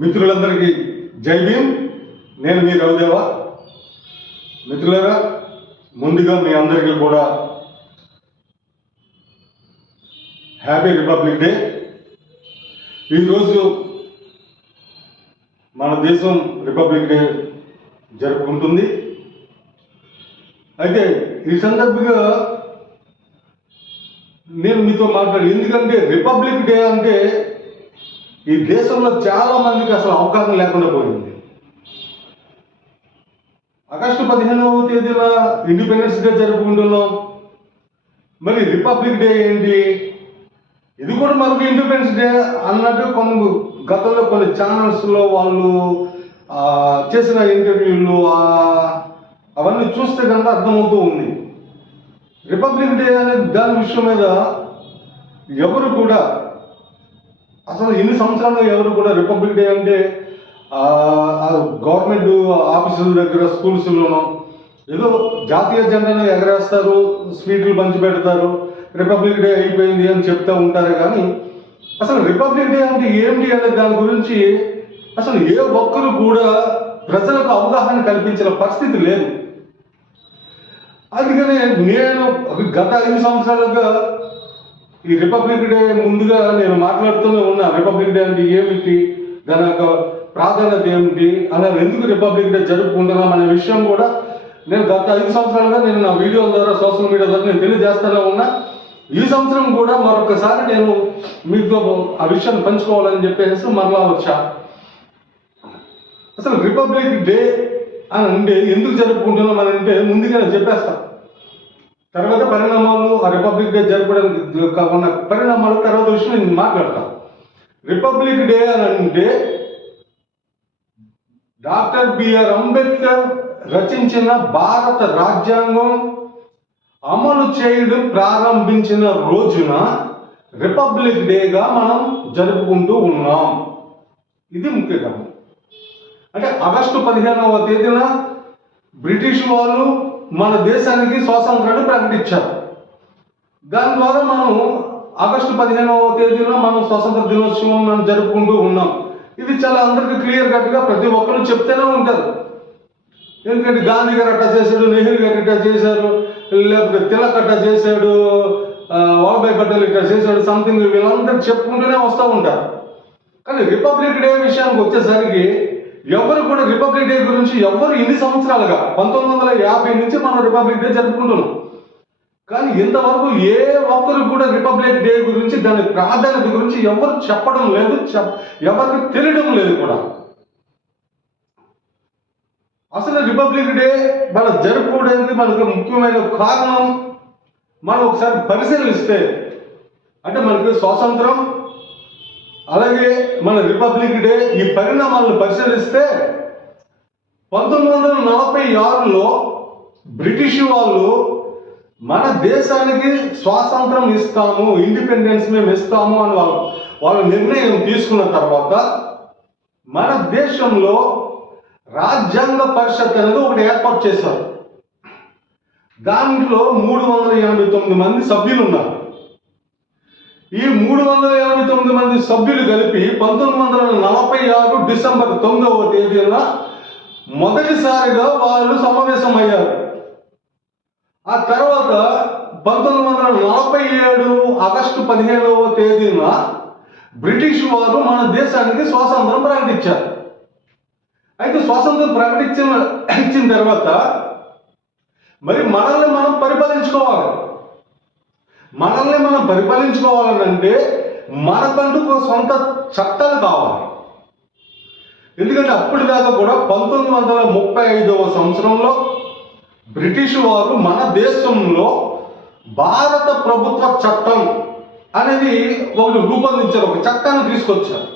మిత్రులందరికీ జై భీమ్. నేను మీ రవిదేవ. మిత్రులరా ముందుగా మీ అందరికీ కూడా హ్యాపీ రిపబ్లిక్ డే. ఈరోజు మన దేశం రిపబ్లిక్ డే జరుపుకుంటుంది. అయితే ఈ సందర్భంగా నేను మీతో మాట్లాడి ఎందుకంటే రిపబ్లిక్ డే అంటే ఈ దేశంలో చాలా మందికి అసలు అవగాహన లేకుండా పోయింది. ఆగస్టు పదిహేనవ తేదీన ఇండిపెండెన్స్ డే జరుపుకుంటున్నాం. మరి రిపబ్లిక్ డే ఏంటి? ఇది కూడా మనకు ఇండిపెండెన్స్ డే అన్నట్టు కొన్ని గతంలో కొన్ని ఛానల్స్లో వాళ్ళు చేసిన ఇంటర్వ్యూలు అవన్నీ చూస్తే కనుక అర్థమవుతూ ఉంది. రిపబ్లిక్ డే అనే దాని విషయం మీద ఎవరు కూడా అసలు ఎన్ని సంవత్సరాలు ఎవరు కూడా రిపబ్లిక్ డే అంటే గవర్నమెంట్ ఆఫీసుల దగ్గర స్కూల్స్లోనూ ఏదో జాతీయ జెండాను ఎగరేస్తారు స్వీట్లు పంచి పెడతారు రిపబ్లిక్ డే అయిపోయింది అని చెప్తూ ఉంటారు కానీ అసలు రిపబ్లిక్ డే అంటే ఏంటి అనే దాని గురించి అసలు ఏ ఒక్కరు కూడా ప్రజలకు అవగాహన కల్పించిన పరిస్థితి లేదు. అందుకనే నేను గత ఐదు సంవత్సరాలుగా ఈ రిపబ్లిక్ డే ముందుగా నేను మాట్లాడుతూనే ఉన్నా. రిపబ్లిక్ డే అంటే ఏమిటి? దాని యొక్క ప్రాధాన్యత ఏమిటి? అలా ఎందుకు రిపబ్లిక్ డే జరుపుకుంటున్నాం అనే విషయం కూడా నేను గత ఐదు సంవత్సరాలుగా నేను నా వీడియోల ద్వారా సోషల్ మీడియా ద్వారా నేను తెలియజేస్తూనే ఉన్నా. ఈ సంవత్సరం కూడా మరొకసారి నేను మీతో ఆ విషయాన్ని పంచుకోవాలని చెప్పేసి మరలా వచ్చా. అసలు రిపబ్లిక్ డే అని అంటే ఎందుకు జరుపుకుంటున్నాం అని అంటే ముందుగా నేను చెప్పేస్తాను తర్వాత పరిణామాలు ఆ రిపబ్లిక్ డే జరపడం యొక్క ఉన్న పరిణామాలు తర్వాత విషయం నేను మాట్లాడతాను రిపబ్లిక్ డే అని అంటే డాక్టర్ బిఆర్ అంబేద్కర్ రచించిన భారత రాజ్యాంగం అమలు చేయడం ప్రారంభించిన రోజున రిపబ్లిక్ డేగా మనం జరుపుకుంటూ ఉన్నాం. ఇది ముఖ్యంగా అంటే ఆగస్టు పదిహేనవ తేదీన బ్రిటిష్ వాళ్ళు మన దేశానికి స్వాతంత్రాన్ని ప్రకటించారు. దాని ద్వారా మనం ఆగస్టు పదిహేనవ తేదీన మనం స్వాతంత్ర దినోత్సవం మనం జరుపుకుంటూ ఉన్నాం. ఇది చాలా అందరికీ క్లియర్ కట్గా ప్రతి ఒక్కరు చెప్తూనే ఉంటారు. ఎందుకంటే గాంధీ గారు అట్టా చేశాడు నెహ్రూ గారు ఇట్టా చేశారు లేకపోతే తిలక్ అట్టా చేశాడు ఆ, వల్లభాయ్ పటేల్ ఇట్టా చేశాడు సంథింగ్ వీళ్ళందరూ చెప్పుకుంటూనే వస్తూ ఉంటారు. కానీ రిపబ్లిక్ డే విషయానికి వచ్చేసరికి ఎవరు కూడా రిపబ్లిక్ డే గురించి ఎవరు ఇన్ని సంవత్సరాలుగా పంతొమ్మిది వందల యాభై నుంచి మనం రిపబ్లిక్ డే జరుపుకుంటున్నాం. కానీ ఇంతవరకు ఏ ఒక్కరు కూడా రిపబ్లిక్ డే గురించి దాని ప్రాధాన్యత గురించి ఎవరు చెప్పడం లేదు చెప్- ఎవరికి తెలియడం లేదు కూడా. అసలు రిపబ్లిక్ డే మన జరుపుకోవడానికి మనకు ముఖ్యమైన కారణం మనం ఒకసారి పరిశీలిస్తే అంటే మనకి స్వాతంత్రం అలాగే మన రిపబ్లిక్ డే ఈ పరిణామాలను పరిశీలిస్తే పంతొమ్మిది వందల నలభై ఆరులో బ్రిటిష్ వాళ్ళు మన దేశానికి స్వాతంత్రం ఇస్తాము ఇండిపెండెన్స్ మేము ఇస్తాము అని వాళ్ళు వాళ్ళు నిర్ణయం తీసుకున్న తర్వాత మన దేశంలో రాజ్యాంగ పరిషత్ అనేది ఒకటి ఏర్పాటు చేశారు. దాంట్లో మూడు వందల ఎనభై తొమ్మిది మంది సభ్యులు ఉన్నారు. ఈ మూడు వందల ఎనభై తొమ్మిది మంది సభ్యులు కలిపి పంతొమ్మిది వందల నలభై ఆరు డిసెంబర్ తొమ్మిదవ తేదీన మొదటిసారిగా వాళ్ళు సమావేశం అయ్యారు ఆ తర్వాత పంతొమ్మిది వందల నలభై ఏడు ఆగస్టు పదిహేడవ తేదీన బ్రిటిష్ వారు మన దేశానికి స్వాతంత్రం ప్రకటించారు. అయితే స్వాతంత్రం ప్రకటించిన ఇచ్చిన తర్వాత మరి మనల్ని మనం పరిపాలించుకోవాలి. మనల్ని మనం పరిపాలించుకోవాలనంటే మనకంటూ ఒక సొంత చట్టాలు కావాలి. ఎందుకంటే అప్పటి దాకా కూడా పంతొమ్మిది వందల ముప్పై ఐదవ సంవత్సరంలో బ్రిటిష్ వారు మన దేశంలో భారత ప్రభుత్వ చట్టం అనేది ఒకటి రూపొందించారు ఒక చట్టాన్ని తీసుకొచ్చారు.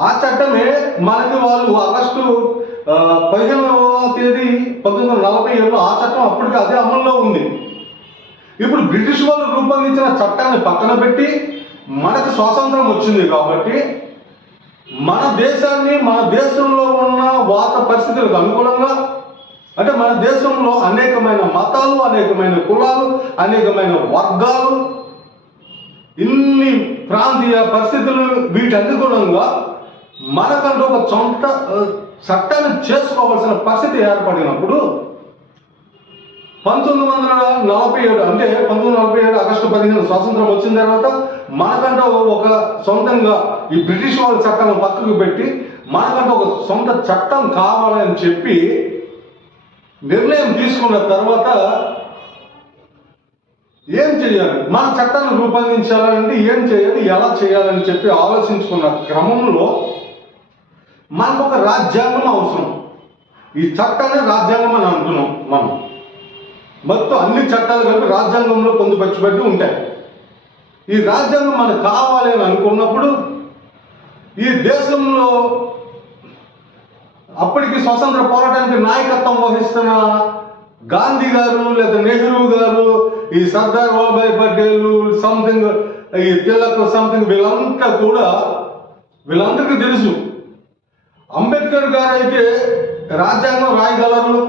ఆ చట్టమే మనకి వాళ్ళు ఆగస్టు పదిహేనవ తేదీ పంతొమ్మిది వందల నలభై ఏడులో ఆ చట్టం అప్పటికి అదే అమల్లో ఉంది. ఇప్పుడు బ్రిటిష్ వాళ్ళు రూపొందించిన చట్టాన్ని పక్కన పెట్టి మనకు స్వాతంత్రం వచ్చింది కాబట్టి మన దేశాన్ని మన దేశంలో ఉన్న వాత పరిస్థితులకు అనుగుణంగా అంటే మన దేశంలో అనేకమైన మతాలు అనేకమైన కులాలు అనేకమైన వర్గాలు ఇన్ని ప్రాంతీయ పరిస్థితులు వీటి అనుగుణంగా మనకంటూ ఒక సొంత చట్టాన్ని చేసుకోవాల్సిన పరిస్థితి ఏర్పడినప్పుడు పంతొమ్మిది వందల నలభై ఏడు అంటే పంతొమ్మిది వందల నలభై ఏడు ఆగస్టు పదిహేను స్వాతంత్రం వచ్చిన తర్వాత మనకంటూ ఒక సొంతంగా ఈ బ్రిటిష్ వాళ్ళ చట్టాలను పక్కకు పెట్టి మనకంటూ ఒక సొంత చట్టం కావాలని చెప్పి నిర్ణయం తీసుకున్న తర్వాత ఏం చేయాలి? మన చట్టాన్ని రూపొందించాలంటే ఏం చేయాలి? ఎలా చేయాలని చెప్పి ఆలోచించుకున్న క్రమంలో మనకు ఒక రాజ్యాంగం అవసరం. ఈ చట్టాన్ని రాజ్యాంగం అని అంటున్నాం మనం. మొత్తం అన్ని చట్టాలు కలిపి రాజ్యాంగంలో పొందుపరచబడి ఉంటాయి. ఈ రాజ్యాంగం మనకు కావాలి అని అనుకున్నప్పుడు ఈ దేశంలో అప్పటికి స్వతంత్ర పోరాటానికి నాయకత్వం వహిస్తున్న గాంధీ గారు లేదా నెహ్రూ గారు ఈ సర్దార్ వల్లభాయ్ పటేల్ సంథింగ్ ఈ తిలక్ సంథింగ్ వీళ్ళంతా కూడా వీళ్ళందరికీ తెలుసు. అంబేద్కర్ గారు అయితే రాజ్యాంగం రాయగలరు.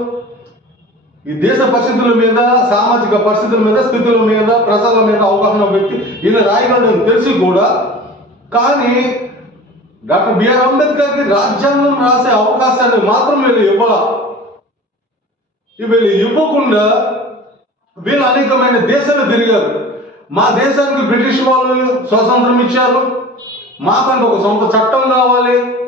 ఈ దేశ పరిస్థితుల మీద సామాజిక పరిస్థితుల మీద స్థితుల మీద ప్రజల మీద అవగాహన వ్యక్తి ఈయన రాయగలడని తెలిసి కూడా కానీ డాక్టర్ బిఆర్ అంబేద్కర్కి రాజ్యాంగం రాసే అవకాశాన్ని మాత్రం వీళ్ళు ఇవ్వాల. వీళ్ళు ఇవ్వకుండా వీళ్ళు అనేకమైన దేశాలు తిరిగారు. మా దేశానికి బ్రిటిష్ వాళ్ళు స్వాతంత్రం ఇచ్చారు. మాకంటే ఒక సొంత చట్టం కావాలి.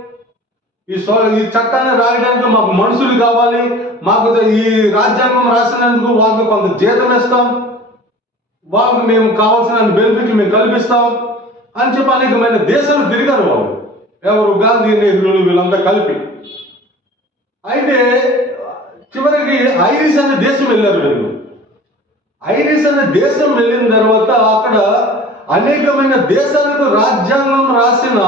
ఈ సో ఈ చట్టాన్ని రాయడానికి మాకు మనుషులు కావాలి. మాకు ఈ రాజ్యాంగం రాసినందుకు వాళ్ళకి కొంత జీతం ఇస్తాం. వాళ్ళకి మేము కావాల్సిన బెనిఫిట్లు మేము కల్పిస్తాం. అని చెప్పి అనేకమైన దేశాలు తిరిగారు వాళ్ళు. ఎవరు? గాంధీ నెహ్రూలు వీళ్ళంతా కలిపి. అయితే చివరికి ఐరిస్ అనే దేశం వెళ్ళారు వీళ్ళు. ఐరిస్ అనే దేశం వెళ్ళిన తర్వాత అక్కడ అనేకమైన దేశాలకు రాజ్యాంగం రాసిన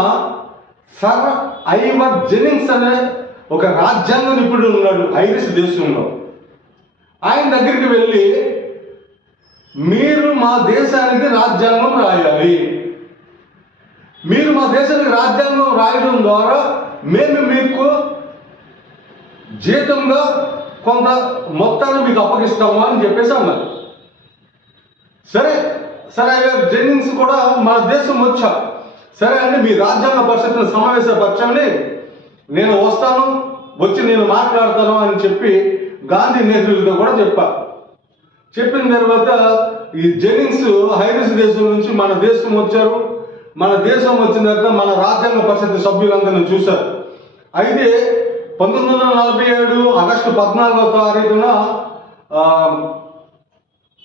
సర్ ఐవర్ జెనింగ్స్ అనే ఒక రాజ్యాంగ నిపుణుడు ఉన్నాడు ఐరిష్ దేశంలో. ఆయన దగ్గరికి వెళ్ళి మీరు మా దేశానికి రాజ్యాంగం రాయాలి. మీరు మా దేశానికి రాజ్యాంగం రాయడం ద్వారా మేము మీకు జీతంగా కొంత మొత్తాన్ని మీకు అప్పగిస్తాము అని చెప్పేసి అన్నారు. సరే సరే జెన్నింగ్స్ కూడా మన దేశం వచ్చా. సరే అండి మీ రాజ్యాంగ పరిషత్తును సమావేశపరచండి నేను వస్తాను వచ్చి నేను మాట్లాడతాను అని చెప్పి గాంధీ నెహ్రూలతో కూడా చెప్పా. చెప్పిన తర్వాత ఈ జెనింగ్స్ హైరిస్ దేశం నుంచి మన దేశం వచ్చారు. మన దేశం వచ్చిన తర్వాత మన రాజ్యాంగ పరిషత్ సభ్యులందరినీ చూశారు. అయితే పంతొమ్మిది వందల నలభై ఏడు ఆగస్టు పద్నాలుగో తారీఖున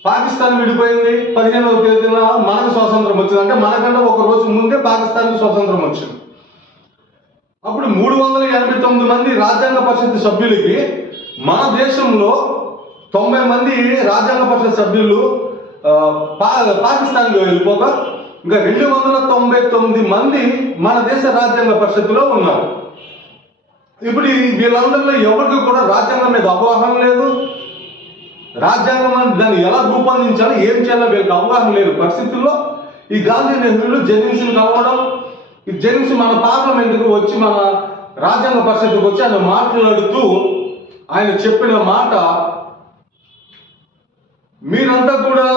పాకిస్తాన్ విడిపోయింది పదిహేనవ తేదీన మనకు స్వాతంత్రం వచ్చింది. అంటే మనకంటే ఒక రోజు ముందే పాకిస్తాన్కి స్వాతంత్రం వచ్చింది. అప్పుడు మూడు వందల ఎనభై తొమ్మిది మంది రాజ్యాంగ పరిషత్ సభ్యులకి మన దేశంలో తొంభై మంది రాజ్యాంగ పరిషత్ సభ్యులు పా పాకిస్తాన్కి వెళ్ళిపోగా ఇంకా రెండు వందల తొంభై తొమ్మిది మంది మన దేశ రాజ్యాంగ పరిషత్తులో ఉన్నారు. ఇప్పుడు వీళ్ళందరిలో ఎవరికి కూడా రాజ్యాంగం మీద అవగాహన లేదు. రాజ్యాంగం దాన్ని ఎలా రూపొందించాలో ఏం చేయాలో వీళ్ళకి అవగాహన లేదు. పరిస్థితుల్లో ఈ గాంధీ నెహ్రూలు జెనింగ్స్ని కలవడం ఈ జెనింగ్స్ మన పార్లమెంట్కి వచ్చి మన రాజ్యాంగ పరిస్థితికి వచ్చి ఆయన మాట్లాడుతూ ఆయన చెప్పిన మాట మీరంతా కూడా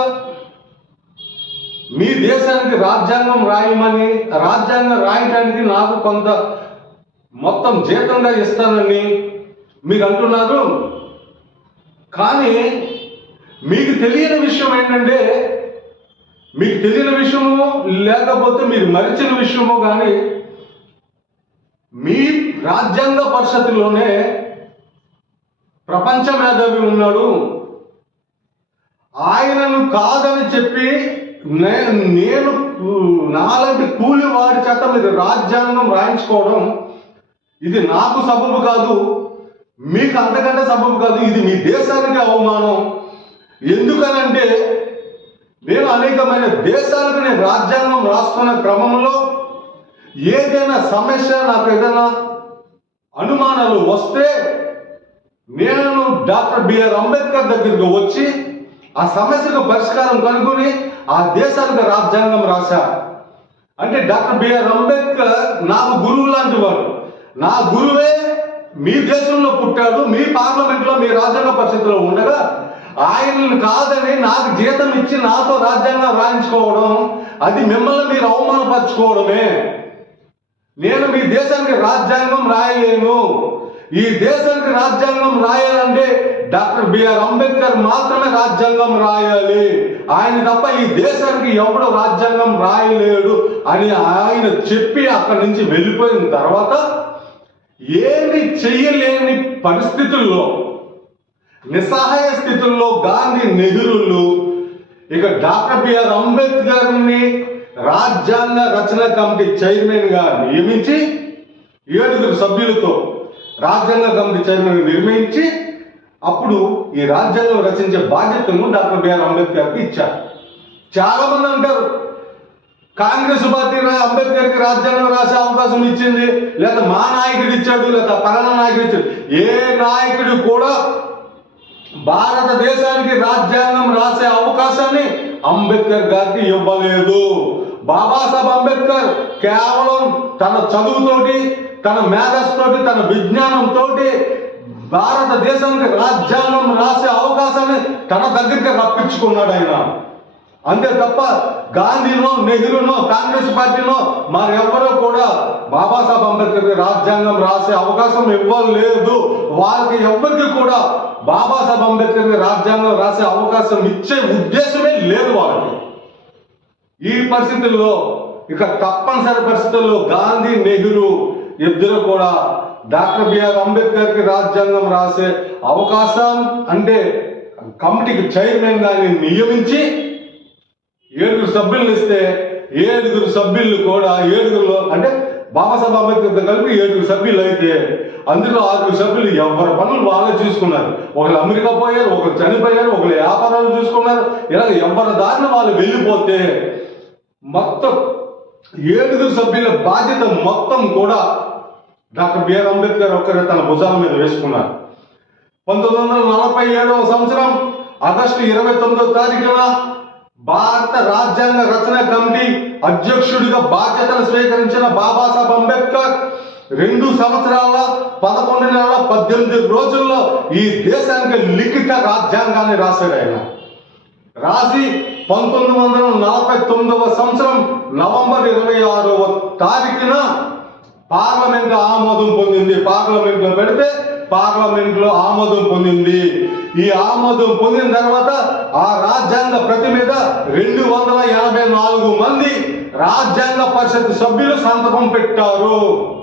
మీ దేశానికి రాజ్యాంగం రాయమని రాజ్యాంగం రాయటానికి నాకు కొంత మొత్తం జీతంగా ఇస్తానని మీరు అంటున్నారు. కానీ మీకు తెలియని విషయం ఏంటంటే మీకు తెలియని విషయము లేకపోతే మీరు మరిచిన విషయము కానీ మీ రాజ్యాంగ పరిషత్తులోనే ప్రపంచ మేధావి ఉన్నాడు. ఆయనను కాదని చెప్పి నేను నాలాంటి కూలి వాడి చేత మీరు రాజ్యాంగం రాయించుకోవడం ఇది నాకు సబబు కాదు. మీకు అంతకంటే సబబు కాదు ఇది మీ దేశానికి అవమానం. ఎందుకనంటే నేను అనేకమైన దేశాలకు నేను రాజ్యాంగం రాసుకున్న క్రమంలో ఏదైనా సమస్య నాకు ఏదైనా అనుమానాలు వస్తే నేను డాక్టర్ బిఆర్ అంబేద్కర్ దగ్గరికి వచ్చి ఆ సమస్యకు పరిష్కారం కనుగొని ఆ దేశానికి రాజ్యాంగం రాశా. అంటే డాక్టర్ బిఆర్ అంబేద్కర్ నాకు గురువు లాంటి వాడు. నా గురువే మీ దేశంలో పుట్టాడు మీ పార్లమెంట్లో మీ రాజ్యాంగ పరిస్థితిలో ఉండగా ఆయనను కాదని నాకు జీతం ఇచ్చి నాతో రాజ్యాంగం రాయించుకోవడం అది మిమ్మల్ని మీరు అవమానపరచుకోవడమే. నేను మీ దేశానికి రాజ్యాంగం రాయలేను. ఈ దేశానికి రాజ్యాంగం రాయాలంటే డాక్టర్ బిఆర్ అంబేద్కర్ మాత్రమే రాజ్యాంగం రాయాలి. ఆయన తప్ప ఈ దేశానికి ఎవడు రాజ్యాంగం రాయలేడు అని ఆయన చెప్పి అక్కడి నుంచి వెళ్ళిపోయిన తర్వాత ఏమి చెయ్యలేని పరిస్థితుల్లో నిస్సహాయ స్థితుల్లో గాంధీ నెహ్రూలు ఇక డాక్టర్ బిఆర్ అంబేద్కర్ని రాజ్యాంగ రచన కమిటీ చైర్మన్గా నియమించి ఏడుగురు సభ్యులతో రాజ్యాంగ కమిటీ చైర్మన్ నిర్మించి అప్పుడు ఈ రాజ్యాంగం రచించే బాధ్యతను డాక్టర్ బిఆర్ అంబేద్కర్కి ఇచ్చారు. చాలా మంది అంటారు కాంగ్రెస్ పార్టీ అంబేద్కర్కి రాజ్యాంగం రాసే అవకాశం ఇచ్చింది. లేదా మా నాయకుడు ఇచ్చాడు లేదా పలానా నాయకుడు ఇచ్చాడు. ఏ నాయకుడు కూడా భారతదేశానికి రాజ్యాంగం రాసే అవకాశాన్ని అంబేద్కర్ గారికి ఇవ్వలేదు. బాబాసాహెబ్ అంబేద్కర్ కేవలం తన చదువుతోటి తన మేధస్సుతోటి తన విజ్ఞానంతో భారతదేశానికి రాజ్యాంగం రాసే అవకాశాన్ని తన దగ్గరికి రప్పించుకున్నాడు ఆయన. అంతే తప్ప గాంధీనో నెహ్రూనో కాంగ్రెస్ పార్టీనో మరెవరూ కూడా బాబాసాహెబ్ అంబేద్కర్ రాజ్యాంగం రాసే అవకాశం ఇవ్వలేదు వాళ్ళకి ఎవరికి కూడా బాబాసాహెబ్ అంబేద్కర్ రాజ్యాంగం రాసే అవకాశం ఇచ్చే ఉద్దేశమే లేదు వాళ్ళకి. ఈ పరిస్థితుల్లో ఇక తప్పనిసరి పరిస్థితుల్లో గాంధీ నెహ్రూ ఇద్దరు కూడా డాక్టర్ బిఆర్ అంబేద్కర్కి రాజ్యాంగం రాసే అవకాశం అంటే కమిటీకి చైర్మన్ గాని నియమించి ఏడుగురు సభ్యులు ఇస్తే ఏడుగురు సభ్యులు కూడా ఏడుగురులో అంటే బాబాసాహెబ్ అంబేద్కర్ కలిపి ఏడుగురు సభ్యులు అయితే అందులో ఆరుగురు సభ్యులు ఎవరి పనులు వాళ్ళే చూసుకున్నారు. ఒకరు అమెరికా పోయారు ఒకరు చనిపోయారు ఒకరు వ్యాపారాలు చూసుకున్నారు. ఇలా ఎవరి దారిని వాళ్ళు వెళ్ళిపోతే మొత్తం ఏడుగురు సభ్యుల బాధ్యత మొత్తం కూడా డాక్టర్ బిఆర్ అంబేద్కర్ ఒక్కరే తన భుజాల మీద వేసుకున్నారు. పంతొమ్మిది వందల నలభై ఏడవ సంవత్సరం ఆగస్టు ఇరవై తొమ్మిదో తారీఖున భారత రాజ్యాంగ రచన కమిటీ అధ్యక్షుడిగా బాధ్యతలు స్వీకరించిన బాబాసాహెబ్ అంబేద్కర్ రెండు సంవత్సరాల పదకొండు నెలల పద్దెనిమిది రోజుల్లో ఈ దేశానికి లిఖిత రాజ్యాంగాన్ని రాశాడు ఆయన. రాసి పంతొమ్మిది వందల నలభై తొమ్మిదవ సంవత్సరం నవంబర్ ఇరవై ఆరవ తారీఖున పార్లమెంట్ ఆమోదం పొందింది. పార్లమెంట్లో పెడితే పార్లమెంట్లో ఆమోదం పొందింది. ఈ ఆమోదం పొందిన తర్వాత ఆ రాజ్యాంగ ప్రతి మీద రెండు వందల ఎనభై నాలుగు మంది రాజ్యాంగ పరిషత్ సభ్యులు సంతకం పెట్టారు.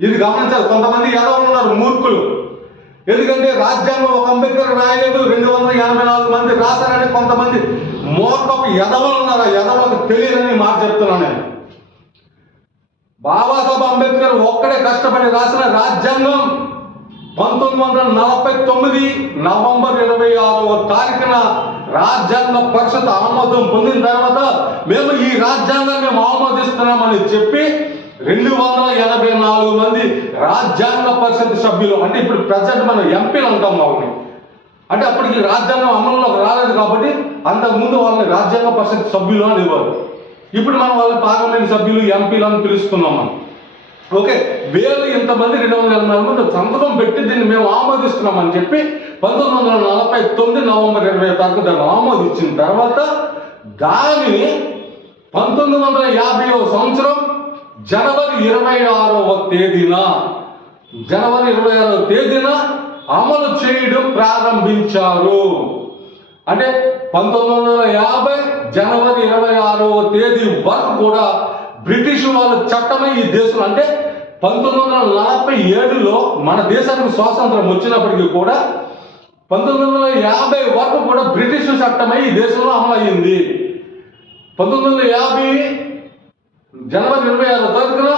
ఇది గమనించాలి. కొంతమంది ఎదవలు ఉన్నారు మూర్ఖులు. ఎందుకంటే రాజ్యాంగం ఒక అంబేద్కర్ రాయలేదు రెండు వందల ఎనభై నాలుగు మంది రాశారని కొంతమంది మూర్ఖపు ఎదవలు ఉన్నారు. ఆ ఎదవలకు తెలియదని మాట చెప్తున్నాను నేను. బాబాసాహెబ్ అంబేద్కర్ ఒక్కడే కష్టపడి రాసిన రాజ్యాంగం పంతొమ్మిది వందల నలభై తొమ్మిది నవంబర్ ఇరవై ఆరవ తారీఖున రాజ్యాంగ పరిషత్ ఆమోదం పొందిన తర్వాత మేము ఈ రాజ్యాంగాన్ని మేము ఆమోదిస్తున్నామని చెప్పి రెండు వందల ఎనభై నాలుగు మంది రాజ్యాంగ పరిషత్ సభ్యులు అంటే ఇప్పుడు ప్రజెంట్ మనం ఎంపీలు అంటాం వాళ్ళని. అంటే అప్పటికి రాజ్యాంగం అమలులోకి రాలేదు కాబట్టి అంతకుముందు వాళ్ళని రాజ్యాంగ పరిషత్ సభ్యులు అని ఇవ్వరు. ఇప్పుడు మనం వాళ్ళ పార్లమెంట్ సభ్యులు ఎంపీలు అని పిలుస్తున్నాం మనం. ఓకే వేలు ఇంతమంది రెండు వందల ఎనభై నాలుగు మంది సంతకం పెట్టి దీన్ని మేము ఆమోదిస్తున్నామని చెప్పి పంతొమ్మిది వందల నలభై తొమ్మిది నవంబర్ ఇరవై తారీఖు దాన్ని ఆమోదించిన తర్వాత దానిని పంతొమ్మిది వందల యాభై సంవత్సరం జనవరి ఇరవై ఆరవ తేదీన జనవరి ఇరవై ఆరవ తేదీన అమలు చేయడం ప్రారంభించారు. అంటే పంతొమ్మిది వందల యాభై జనవరి ఇరవై ఆరవ తేదీ వరకు కూడా బ్రిటిష్ వాళ్ళ చట్టమే ఈ దేశంలో అంటే పంతొమ్మిది వందల నలభై ఏడులో మన దేశానికి స్వాతంత్రం వచ్చినప్పటికీ కూడా పంతొమ్మిది వందల యాభై వరకు కూడా బ్రిటిష్ చట్టమై ఈ దేశంలో అమలయ్యింది పంతొమ్మిది వందల యాభై జనవరి ఇరవై ఆరు తారీఖున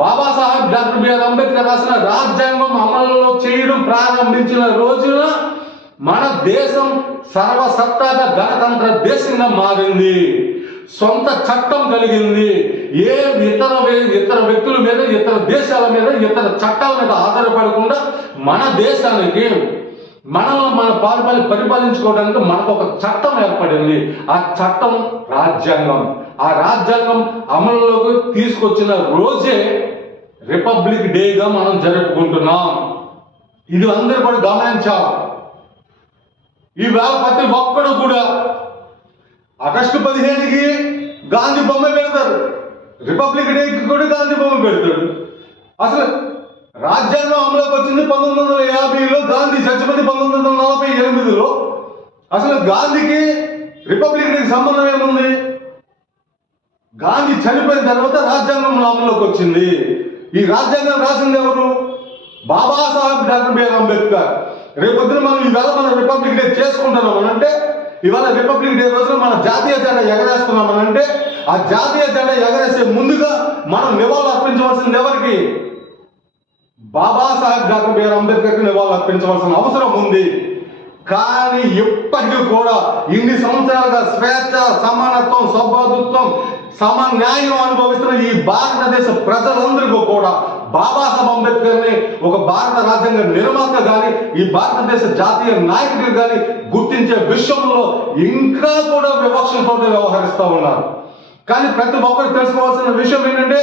బాబాసాహెబ్ డాక్టర్ బిఆర్ అంబేద్కర్ రాసిన రాజ్యాంగం అమలులో చేయడం ప్రారంభించిన రోజున మన దేశం సర్వసత్తాక గణతంత్ర దేశంగా మారింది. సొంత చట్టం కలిగింది. ఏ ఇతర వే- ఇతర వ్యక్తుల మీద ఇతర దేశాల మీద ఇతర చట్టాల మీద ఆధారపడకుండా మన దేశానికి మనల్ని మన పాలిపాలి పరిపాలించుకోవడానికి మనకు ఒక చట్టం ఏర్పడింది. ఆ చట్టం రాజ్యాంగం. ఆ రాజ్యాంగం అమలులోకి తీసుకొచ్చిన రోజే రిపబ్లిక్ డేగా మనం జరుపుకుంటున్నాం. ఇది అందరూ కూడా గమనించాం. ఈవేళ ప్రతి ఒక్కడు కూడా ఆగస్టు పదిహేనుకి గాంధీ బొమ్మ పెడతారు రిపబ్లిక్ డేకి కూడా గాంధీ బొమ్మ పెడతాడు. అసలు రాజ్యాంగం అమలుకి వచ్చింది పంతొమ్మిది వందల యాభైలో గాంధీ చచ్చిపోయింది పంతొమ్మిది వందల నలభై ఎనిమిదిలో. అసలు గాంధీకి రిపబ్లిక్ డేకి సంబంధం ఏముంది? గాంధీ చనిపోయిన తర్వాత రాజ్యాంగం అమలులోకి వచ్చింది. ఈ రాజ్యాంగం రాసింది ఎవరు? Babasaheb doctor BR Ambedkar. రేపొద్దున మనం ఇవాళ మనం రిపబ్లిక్ డే చేసుకుంటున్నాం అని అంటే ఇవాళ రిపబ్లిక్ డే రోజున మన జాతీయ జెండా ఎగరేస్తున్నామని అంటే ఆ జాతీయ జెండా ఎగరేసే ముందుగా మనం నివాళులు అర్పించవలసింది ఎవరికి? బాబాసాహెబ్ డాక్టర్ బిఆర్ అంబేద్కర్కి నివాళులు అర్పించవలసిన అవసరం ఉంది. కానీ ఇప్పటికీ కూడా ఇన్ని సంవత్సరాలుగా స్వేచ్ఛ సమానత్వం సౌభాతృత్వం సమన్యాయం అనుభవిస్తున్న ఈ భారతదేశ ప్రజలందరికీ కూడా బాబాసాహెబ్ అంబేద్కర్ని ఒక భారత రాజ్యాంగ నిర్మాత కానీ ఈ భారతదేశ జాతీయ నాయకుడిని కానీ గుర్తించే విషయంలో ఇంకా కూడా వివక్షతో వ్యవహరిస్తూ ఉన్నారు. కానీ ప్రతి ఒక్కరు తెలుసుకోవాల్సిన విషయం ఏంటంటే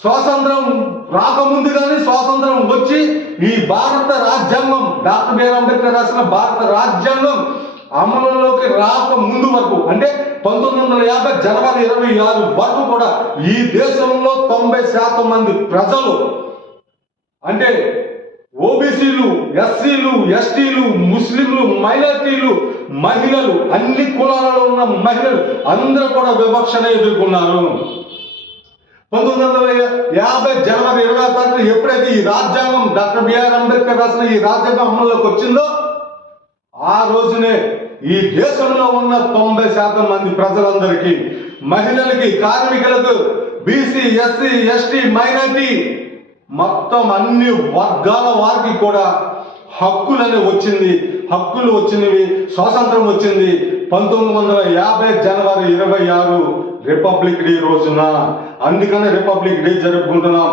స్వాతంత్రం రాకముందు కానీ స్వాతంత్రం వచ్చి ఈ భారత రాజ్యాంగం డాక్టర్ బిఆర్ అంబేద్కర్ రాసిన భారత రాజ్యాంగం అమలులోకి రాక ముందు వరకు అంటే పంతొమ్మిది వందల యాభై జనవరి ఇరవై ఆరు వరకు కూడా ఈ దేశంలో తొంభై శాతం మంది ప్రజలు అంటే ఓబీసీలు ఎస్సీలు ఎస్టీలు ముస్లింలు మైనార్టీలు మహిళలు అన్ని కులాలలో ఉన్న మహిళలు అందరూ కూడా వివక్షణ ఎదుర్కొన్నారు. పంతొమ్మిది వందల యాభై జనవరి ఇరవై తారీఖు ఎప్పుడైతే ఈ రాజ్యాంగం డాక్టర్ బిఆర్ అంబేద్కర్ రాసిన ఈ రాజ్యాంగం అమల్లోకి వచ్చిందో ఆ రోజునే ఈ దేశంలో ఉన్న తొంభై శాతం మంది ప్రజలందరికీ మహిళలకి కార్మికులకు బీసీ ఎస్సీ ఎస్టీ మైనార్టీ మొత్తం అన్ని వర్గాల వారికి కూడా హక్కులనే వచ్చింది హక్కులు వచ్చినవి స్వాతంత్రం వచ్చింది పంతొమ్మిది వందల యాభై జనవరి ఇరవై ఆరు రిపబ్లిక్ డే రోజున అందుకనే రిపబ్లిక్ డే జరుపుకుంటున్నాం.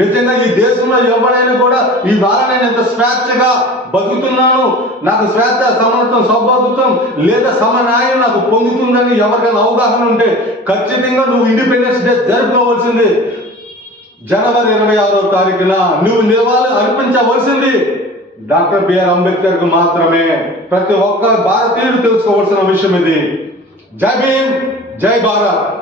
నిజంగా ఈ దేశంలో ఎవరైనా కూడా ఈ ద్వారా నేను ఎంత స్వేచ్ఛగా బతుకుతున్నాను నాకు స్వేచ్ఛ సమర్థం సౌభాతృత్వం లేదా సమన్యాయం నాకు పొందుతుందని ఎవరికైనా అవగాహన ఉంటే ఖచ్చితంగా నువ్వు ఇండిపెండెన్స్ డే జరుపుకోవాల్సింది. జనవరి ఇరవై ఆరో తారీఖున నువ్వు నివాళి అర్పించవలసింది. డాక్టర్ బిఆర్ అంబేద్కర్కు మాత్రమే ప్రతి ఒక్క భారతీయుడు తెలుసుకోవాల్సిన విషయం ఇది. జై భీమ్ జై భారత్.